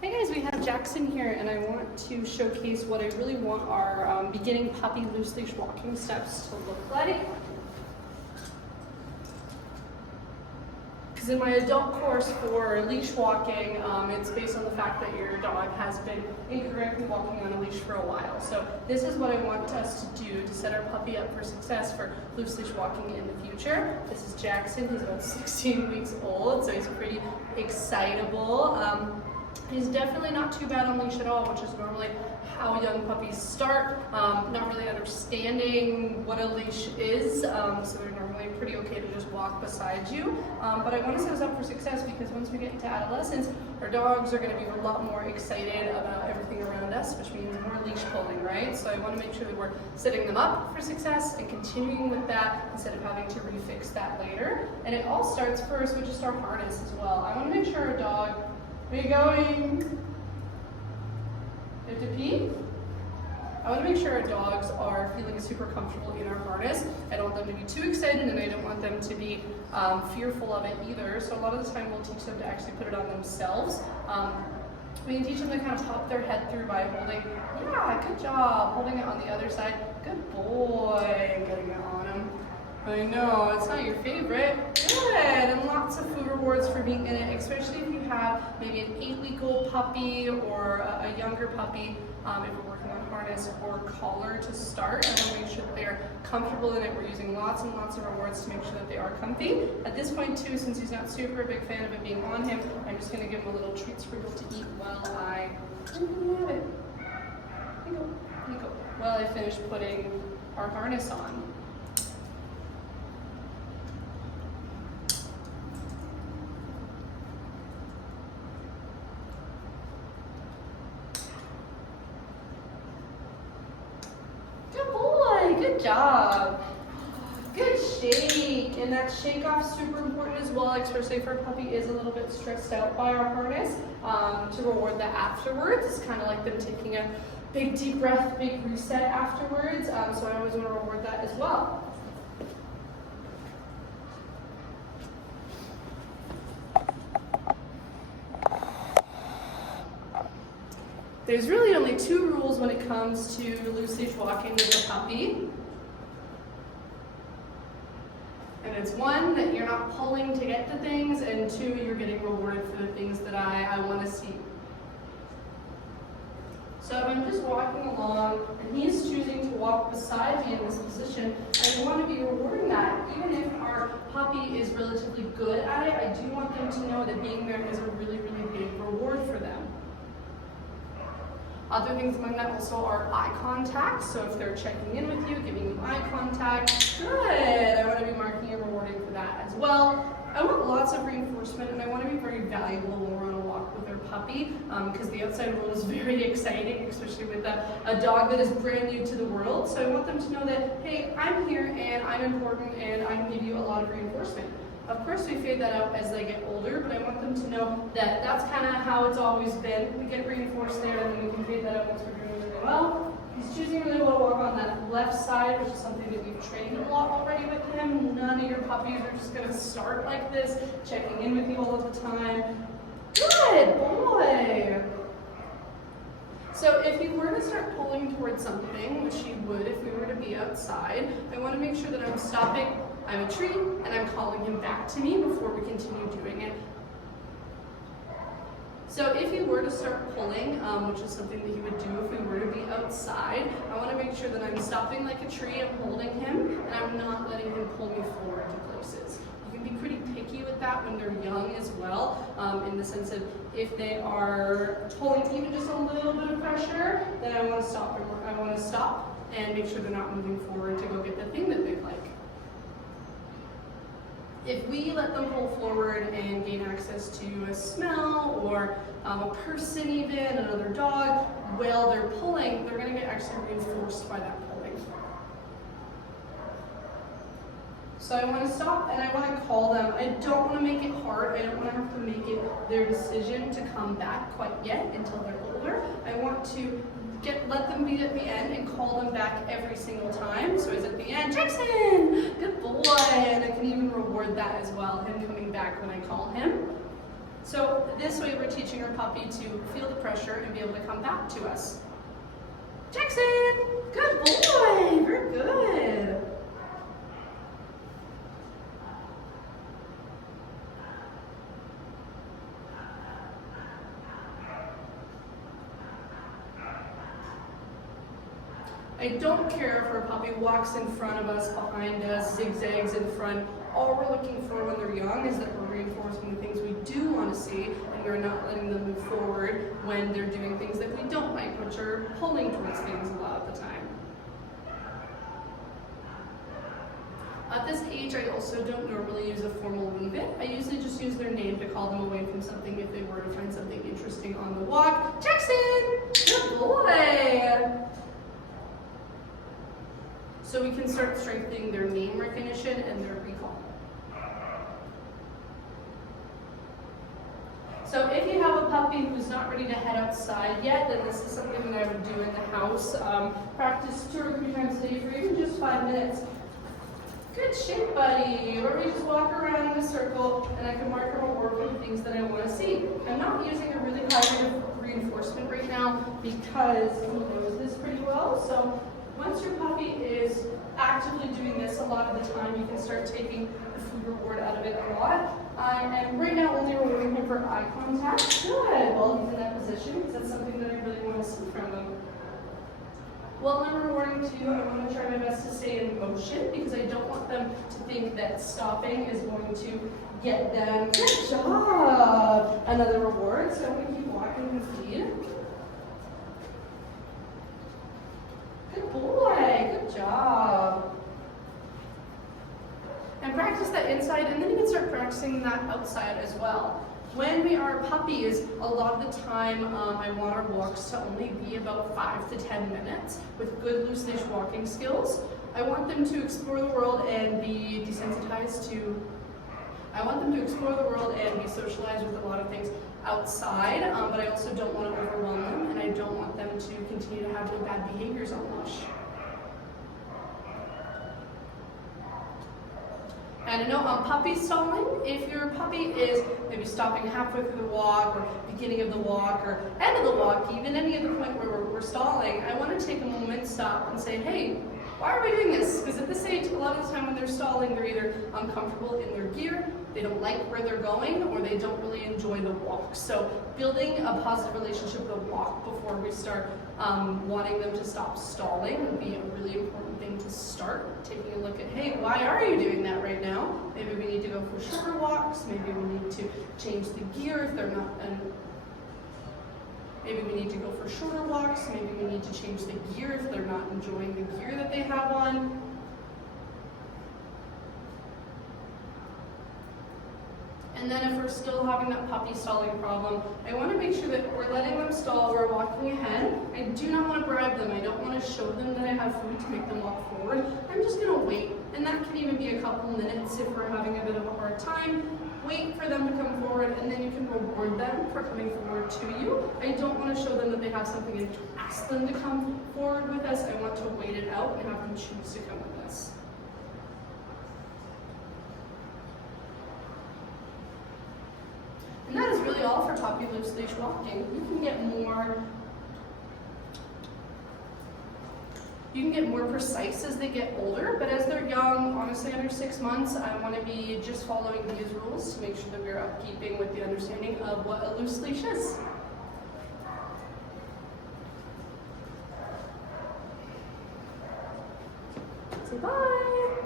Hey guys, we have Jackson here, and I want to showcase what I really want our beginning puppy loose leash walking steps to look like. Because in my adult course for leash walking, it's based on the fact that your dog has been incorrectly walking on a leash for a while. So this is what I want us to do to set our puppy up for success for loose leash walking in the future. This is Jackson. He's about 16 weeks old, so he's pretty excitable. He's definitely not too bad on leash at all, which is normally how young puppies start, not really understanding what a leash is, so they're normally pretty okay to just walk beside you. But I want to set us up for success because once we get into adolescence, our dogs are going to be a lot more excited about everything around us, which means more leash pulling, right? So I want to make sure that we're setting them up for success and continuing with that instead of having to refix that later. And it all starts first with just our harness as well. I want to make sure our dog, are you going? You have to pee? I want to make sure our dogs are feeling super comfortable in our harness. I don't want them to be too excited, and I don't want them to be fearful of it either. So a lot of the time we'll teach them to actually put it on themselves. We can teach them to kind of pop their head through by holding, yeah, good job, holding it on the other side. Good boy, getting it on him. I know, it's not your favorite. Good, and lots of food rewards for being in it, especially if you have maybe an 8-week-old puppy or a younger puppy. If we're working on harness or collar to start, I want to make sure that they are comfortable in it. We're using lots and lots of rewards to make sure that they are comfy. At this point too, since he's not super big fan of it being on him, I'm just going to give him a little treat sprinkle to eat while I have it. Here you go. Here you go. While I finish putting our harness on. Good job. Good shake. And that shake off super important as well, especially if our puppy is a little bit stressed out by our harness. To reward that afterwards. It's kind of like them taking a big deep breath, big reset afterwards. So I always want to reward that as well. There's really only 2 rules when it comes to loose leash walking with a puppy. And it's 1, that you're not pulling to get to things, and 2, you're getting rewarded for the things that I want to see. So if I'm just walking along and he's choosing to walk beside me in this position, I want to be rewarding that. Even if our puppy is relatively good at it, I do want them to know that being there is a really, really big reward for them. Other things among that also are eye contact. So if they're checking in with you, giving you eye contact, good. I want to be marking and rewarding for that as well. I want lots of reinforcement, and I want to be very valuable when we're on a walk with our puppy, because the outside world is very exciting, especially with a dog that is brand new to the world. So I want them to know that, hey, I'm here and I'm important and I can give you a lot of reinforcement. Of course, we fade that out as they get older, but I want them to know that that's kind of how it's always been. We get reinforced there, and then we can fade that out once we're doing really well. He's choosing really well to walk on that left side, which is something that we've trained a lot already with him. None of your puppies are just going to start like this, checking in with you all of the time. Good boy! So if he were to start pulling towards something, which he would if we were to be outside, I want to make sure that I'm stopping. I'm a treat, and I'm calling him back to me before we continue doing it. So if he were to start pulling, which is something that he would do if we were to be outside, I want to make sure that I'm stopping like a tree, I'm holding him, and I'm not letting him pull me forward to places. You can be pretty picky with that when they're young as well, in the sense of if they are pulling even just a little bit of pressure, then I want to stop and make sure they're not moving forward to go get the thing that they like. If we let them pull forward and gain access to a smell or a person even, another dog, while they're pulling, they're going to get actually reinforced by that pulling. So I want to stop and I want to call them. I don't want to make it hard. I don't want to have to make it their decision to come back quite yet until they're older. I want to let them be at the end and call them back every single time. So he's at the end, Jackson, good boy, and I can even reward that as well, him coming back when I call him. So this way we're teaching our our puppy to feel the pressure and be able to come back to us. Jackson, good boy, very good. I don't care if our puppy walks in front of us, behind us, zigzags in front. All we're looking for when they're young is that we're reinforcing the things we do want to see, and we're not letting them move forward when they're doing things that we don't like, which are pulling towards things a lot of the time. At this age, I also don't normally use a formal leave it. I usually just use their name to call them away from something if they were to find something interesting on the walk. Jackson, good boy. So we can start strengthening their name recognition and their recall. So if you have a puppy who's not ready to head outside yet, then this is something that I would do in the house. Practice 2 or 3 times a day for even just 5 minutes. Good shape, buddy. Or we just walk around in a circle and I can mark or reward for the things that I want to see. I'm not using a really high rate of reinforcement right now because he knows this pretty well. So once your puppy is actively doing this a lot of the time, you can start taking the food reward out of it a lot. And right now, only rewarding him for eye contact. Good, while he's in that position, because that's something that I really want to see from him. While I'm rewarding too, I want to try my best to stay in motion, because I don't want them to think that stopping is going to get them, good job, another reward. So I'm going to keep walking and feed. Good boy, good job. And practice that inside, and then you can start practicing that outside as well. When we are puppies, a lot of the time I want our walks to only be about 5 to 10 minutes with good loose leash walking skills. I want them to explore the world and be desensitized to, I want them to explore the world and be socialized with a lot of things outside, but I also don't want to overwhelm them, and I don't want them to continue to have no bad behaviors on leash. And I know on puppy stalling, if your puppy is maybe stopping halfway through the walk, or beginning of the walk, or end of the walk, even any other point where we're stalling, I want to take a moment, stop, and say, hey, why are we doing this? Because at this age, a lot of the time when they're stalling, they're either uncomfortable in their gear, they don't like where they're going, or they don't really enjoy the walk. So building a positive relationship with the walk before we start wanting them to stop stalling would be a really important thing to start. Taking a look at, hey, why are you doing that right now? Maybe we need to go for shorter walks, maybe we need to change the gear if they're not, maybe we need to go for shorter walks, maybe we need to change the gear if they're not enjoying the gear that they have on. And then if we're still having that puppy stalling problem, I want to make sure that we're letting them stall, we're walking ahead. I do not want to bribe them. I don't want to show them that I have food to make them walk forward. I'm just going to wait. And that can even be a couple minutes if we're having a bit of a hard time. Wait for them to come forward, and then you can reward them for coming forward to you. I don't want to show them that they have something and ask them to come forward with us. I want to wait it out and have them choose to come with us. And that is really all for puppy loose leash walking. You can get more precise as they get older, but as they're young, honestly under 6 months, I want to be just following these rules to make sure that we're upkeeping with the understanding of what a loose leash is. Say bye.